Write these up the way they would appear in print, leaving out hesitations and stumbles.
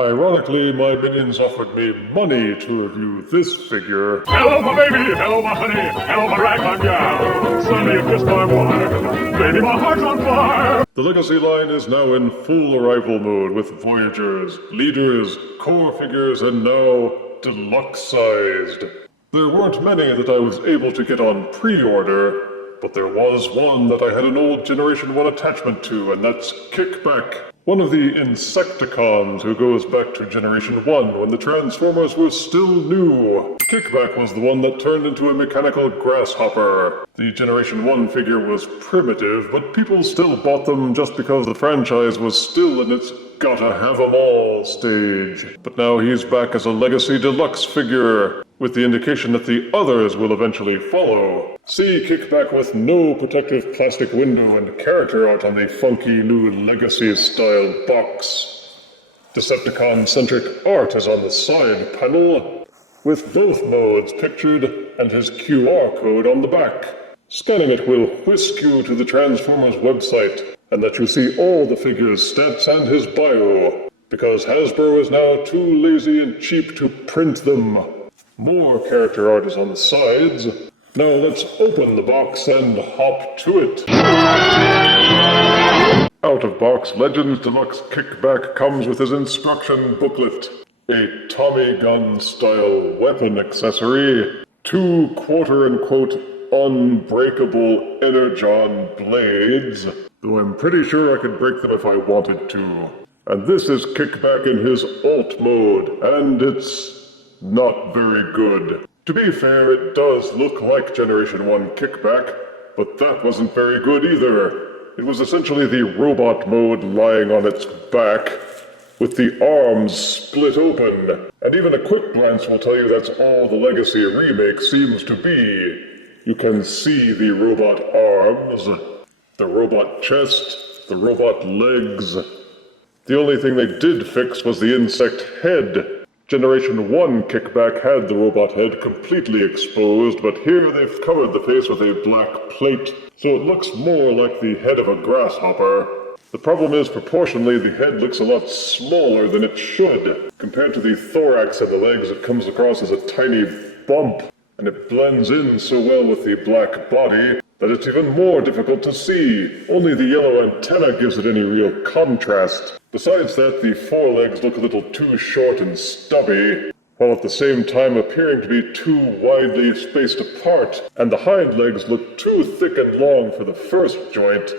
Ironically, my minions offered me money to review this figure. Hello, my baby! Hello, my honey! Hello, my ragtime gal! Suddenly you kissed my wife! Baby, my heart's on fire! The Legacy line is now in full arrival mode with Voyagers, Leaders, Core figures, and now deluxe-sized. There weren't many that I was able to get on pre-order, but there was one that I had an old Generation 1 attachment to, and that's Kickback. One of the Insecticons who goes back to Generation 1 when the Transformers were still new. Kickback was the one that turned into a mechanical Grasshopper. The Generation 1 figure was primitive, but people still bought them just because the franchise was still in its gotta have 'em all stage. But now he's back as a Legacy Deluxe figure, with the indication that the others will eventually follow. See Kickback with no protective plastic window and character art on the funky new Legacy-style box. Decepticon-centric art is on the side panel, with both modes pictured and his QR code on the back. Scanning it will whisk you to the Transformers website and let you see all the figure's stats and his bio, because Hasbro is now too lazy and cheap to print them. More character art is on the sides. Now let's open the box and hop to it. Out-of-box Legends Deluxe Kickback comes with his instruction booklet, a Tommy gun-style weapon accessory, 2 quote-unquote unbreakable energon blades, though I'm pretty sure I could break them if I wanted to. And this is Kickback in his alt mode, and it's not very good. To be fair, it does look like Generation 1 Kickback, but that wasn't very good either. It was essentially the robot mode lying on its back, with the arms split open. And even a quick glance will tell you that's all the Legacy remake seems to be. You can see the robot arms, the robot chest, the robot legs. The only thing they did fix was the insect head. Generation 1 Kickback had the robot head completely exposed, but here they've covered the face with a black plate, so it looks more like the head of a grasshopper. The problem is, proportionally, the head looks a lot smaller than it should. Compared to the thorax and the legs, it comes across as a tiny bump, and it blends in so well with the black body that it's even more difficult to see. Only the yellow antenna gives it any real contrast. Besides that, the forelegs look a little too short and stubby, while at the same time appearing to be too widely spaced apart, and the hind legs look too thick and long for the first joint,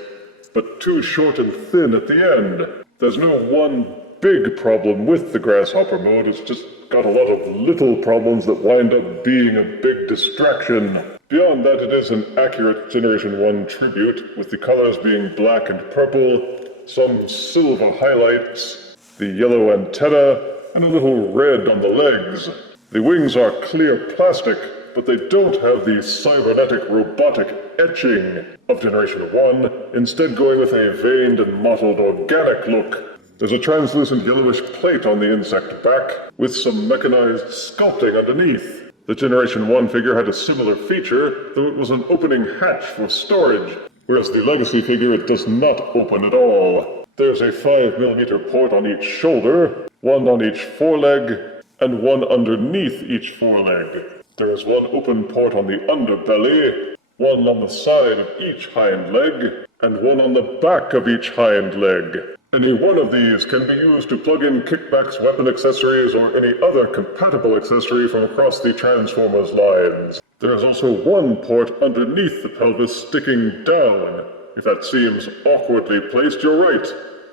but too short and thin at the end. There's no one big problem with the Grasshopper mode, it's just got a lot of little problems that wind up being a big distraction. Beyond that, it is an accurate Generation 1 tribute, with the colors being black and purple, some silver highlights, the yellow antenna, and a little red on the legs. The wings are clear plastic, but they don't have the cybernetic robotic etching of Generation 1, instead going with a veined and mottled organic look. There's a translucent yellowish plate on the insect back, with some mechanized sculpting underneath. The Generation 1 figure had a similar feature, though it was an opening hatch for storage, whereas the Legacy figure, it does not open at all. There's a 5mm port on each shoulder, one on each foreleg, and one underneath each foreleg. There is one open port on the underbelly, one on the side of each hind leg, and one on the back of each hind leg. Any one of these can be used to plug in Kickback's weapon accessories or any other compatible accessory from across the Transformers lines. There is also one port underneath the pelvis sticking down. If that seems awkwardly placed, you're right.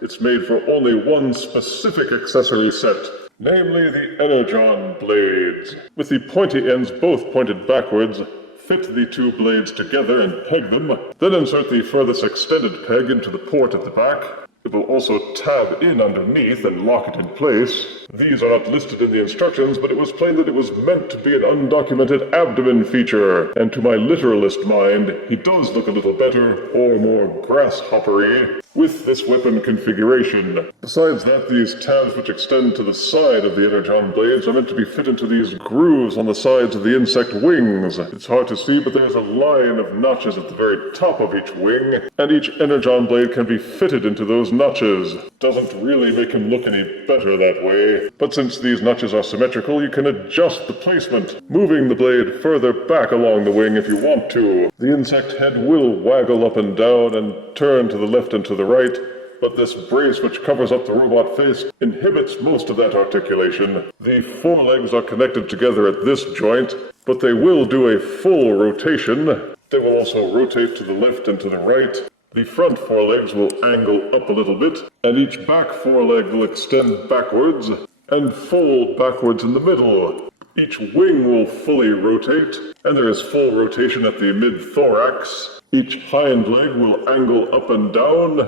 It's made for only one specific accessory set, namely the Energon blades. With the pointy ends both pointed backwards, fit the 2 blades together and peg them, then insert the furthest extended peg into the port at the back. It will also tab in underneath and lock it in place. These are not listed in the instructions, but it was plain that it was meant to be an undocumented abdomen feature, and to my literalist mind, he does look a little better, or more grasshoppery, with this weapon configuration. Besides that, these tabs which extend to the side of the energon blades are meant to be fit into these grooves on the sides of the insect wings. It's hard to see, but there's a line of notches at the very top of each wing, and each energon blade can be fitted into those notches. Doesn't really make him look any better that way, but since these notches are symmetrical, you can adjust the placement, moving the blade further back along the wing if you want to. The insect head will waggle up and down and turn to the left and to the right, but this brace which covers up the robot face inhibits most of that articulation. The forelegs are connected together at this joint, but they will do a full rotation. They will also rotate to the left and to the right. The front forelegs will angle up a little bit, and each back foreleg will extend backwards and fold backwards in the middle. Each wing will fully rotate, and there is full rotation at the mid-thorax. Each hind leg will angle up and down,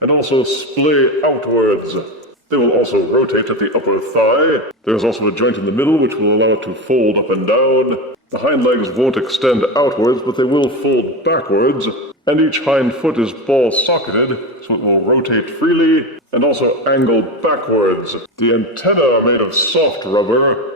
and also splay outwards. They will also rotate at the upper thigh. There is also a joint in the middle which will allow it to fold up and down. The hind legs won't extend outwards, but they will fold backwards, and each hind foot is ball-socketed, so it will rotate freely and also angle backwards. The antennae are made of soft rubber,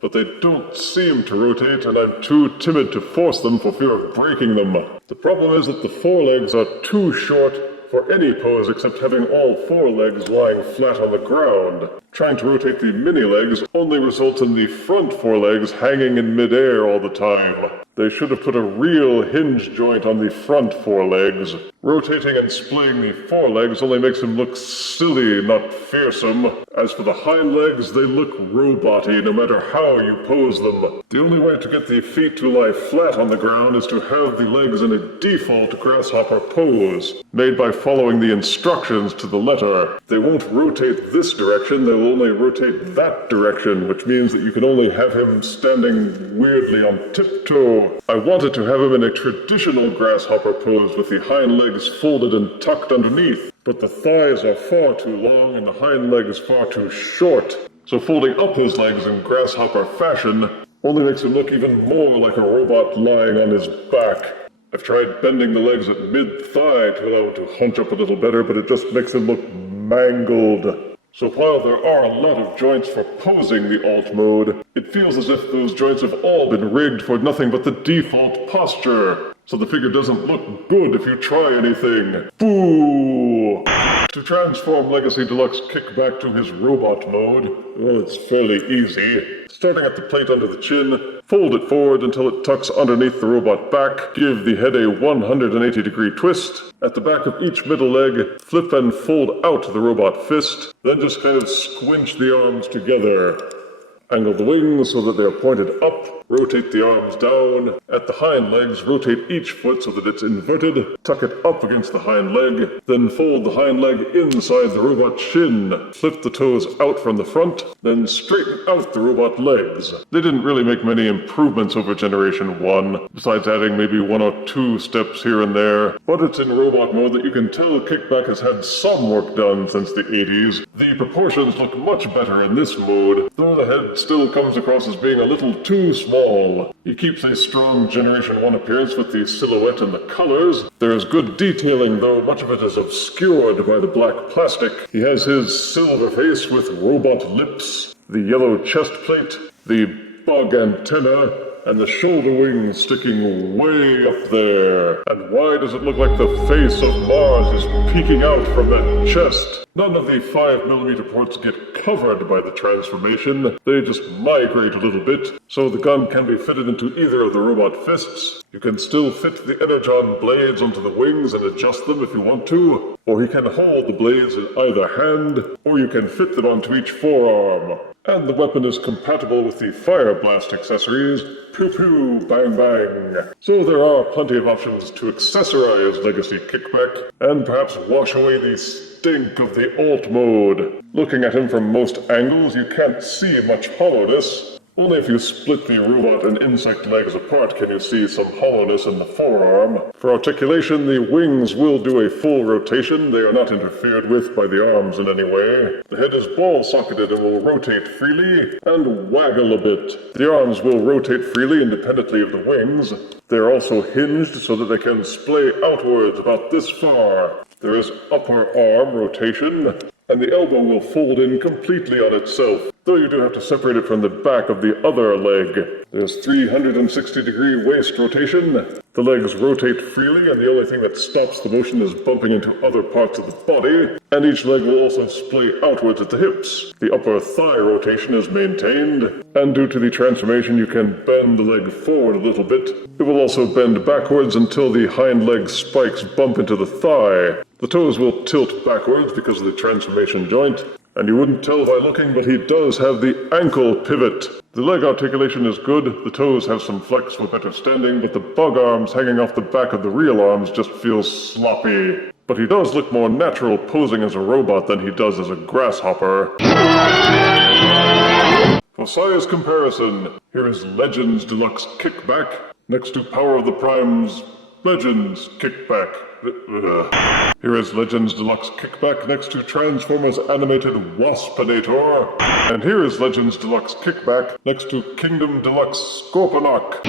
but they don't seem to rotate, and I'm too timid to force them for fear of breaking them. The problem is that the forelegs are too short for any pose except having all four legs lying flat on the ground. Trying to rotate the mini legs only results in the front forelegs hanging in midair all the time. They should have put a real hinge joint on the front forelegs. Rotating and splaying the forelegs only makes them look silly, not fearsome. As for the hind legs, they look robot-y no matter how you pose them. The only way to get the feet to lie flat on the ground is to have the legs in a default grasshopper pose, made by following the instructions to the letter. They won't rotate this direction, they will only rotate that direction, which means that you can only have him standing weirdly on tiptoe. I wanted to have him in a traditional grasshopper pose with the hind legs folded and tucked underneath, but the thighs are far too long and the hind leg is far too short. So folding up his legs in grasshopper fashion only makes him look even more like a robot lying on his back. I've tried bending the legs at mid-thigh to allow him to hunch up a little better, but it just makes him look mangled. So while there are a lot of joints for posing the alt mode, it feels as if those joints have all been rigged for nothing but the default posture. So the figure doesn't look good if you try anything. Boo! To transform Legacy Deluxe Kickback to his robot mode, well, it's fairly easy. Starting at the plate under the chin, fold it forward until it tucks underneath the robot back, give the head a 180-degree twist. At the back of each middle leg, flip and fold out the robot fist, then just kind of squinch the arms together. Angle the wings so that they are pointed up, rotate the arms down. At the hind legs, rotate each foot so that it's inverted, tuck it up against the hind leg, then fold the hind leg inside the robot shin. Flip the toes out from the front, then straighten out the robot legs. They didn't really make many improvements over Generation 1, besides adding maybe 1 or 2 steps here and there, but it's in robot mode that you can tell Kickback has had some work done since the 80s. The proportions look much better in this mode, though the head still comes across as being a little too small. He keeps a strong Generation 1 appearance with the silhouette and the colors. There is good detailing, though much of it is obscured by the black plastic. He has his silver face with robot lips, the yellow chest plate, the bug antenna, and the shoulder wings sticking way up there. And why does it look like the face of Mars is peeking out from that chest? None of the 5mm ports get covered by the transformation. They just migrate a little bit, so the gun can be fitted into either of the robot fists. You can still fit the energon blades onto the wings and adjust them if you want to, or he can hold the blades in either hand, or you can fit them onto each forearm. And the weapon is compatible with the Fire Blast accessories, Pew Pew Bang Bang. So there are plenty of options to accessorize Legacy Kickback, and perhaps wash away the stink of the alt mode. Looking at him from most angles, you can't see much hollowness, Only if you split the robot and insect legs apart can you see some hollowness in the forearm. For articulation, the wings will do a full rotation. They are not interfered with by the arms in any way. The head is ball-socketed and will rotate freely and waggle a bit. The arms will rotate freely independently of the wings. They are also hinged so that they can splay outwards about this far. There is upper arm rotation, and the elbow will fold in completely on itself, though you do have to separate it from the back of the other leg. There's 360-degree waist rotation. The legs rotate freely, and the only thing that stops the motion is bumping into other parts of the body, and each leg will also splay outwards at the hips. The upper thigh rotation is maintained, and due to the transformation you can bend the leg forward a little bit. It will also bend backwards until the hind leg spikes bump into the thigh. The toes will tilt backwards because of the transformation joint, and you wouldn't tell by looking, but he does have the ankle pivot. The leg articulation is good, the toes have some flex for better standing, but the bug arms hanging off the back of the real arms just feel sloppy. But he does look more natural posing as a robot than he does as a grasshopper. For size comparison, here is Legends Deluxe Kickback next to Power of the Prime's Legends Kickback. Here is Legends Deluxe Kickback next to Transformers Animated Waspinator. And here is Legends Deluxe Kickback next to Kingdom Deluxe Scorponok.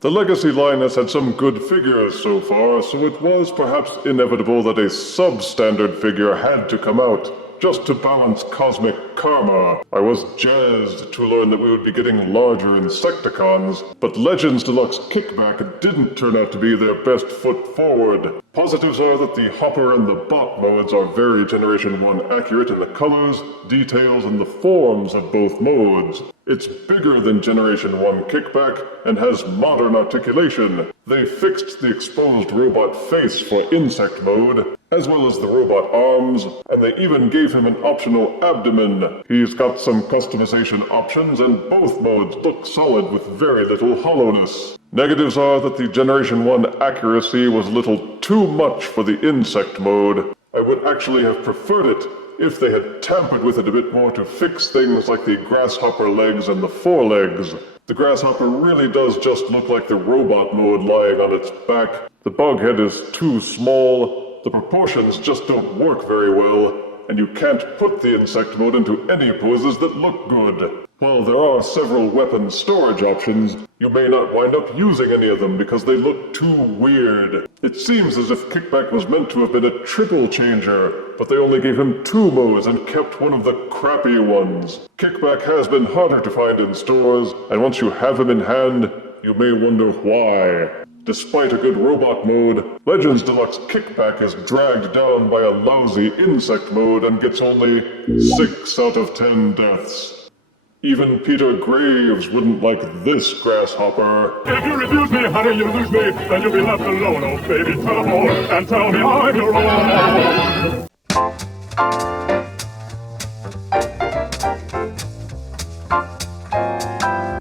The Legacy line has had some good figures so far, so it was perhaps inevitable that a substandard figure had to come out, just to balance cosmic karma. I was jazzed to learn that we would be getting larger Insecticons, but Legends Deluxe Kickback didn't turn out to be their best foot forward. Positives are that the Hopper and the Bot modes are very Generation 1 accurate in the colors, details, and the forms of both modes. It's bigger than Generation 1 Kickback and has modern articulation. They fixed the exposed robot face for insect mode, as well as the robot arms, and they even gave him an optional abdomen. He's got some customization options, and both modes look solid with very little hollowness. Negatives are that the Generation 1 accuracy was a little too much for the insect mode. I would actually have preferred it if they had tampered with it a bit more to fix things like the grasshopper legs and the forelegs. The grasshopper really does just look like the robot mode lying on its back. The bug head is too small, the proportions just don't work very well, and you can't put the insect mode into any poses that look good. While there are several weapon storage options, you may not wind up using any of them because they look too weird. It seems as if Kickback was meant to have been a triple changer, but they only gave him 2 modes and kept one of the crappy ones. Kickback has been harder to find in stores, and once you have him in hand, you may wonder why. Despite a good robot mode, Legends Deluxe Kickback is dragged down by a lousy insect mode and gets only 6 out of 10 deaths. Even Peter Graves wouldn't like this grasshopper. If you refuse me, honey, you lose me. Then you'll be left alone, oh baby. Tell them all and tell me I'm your own.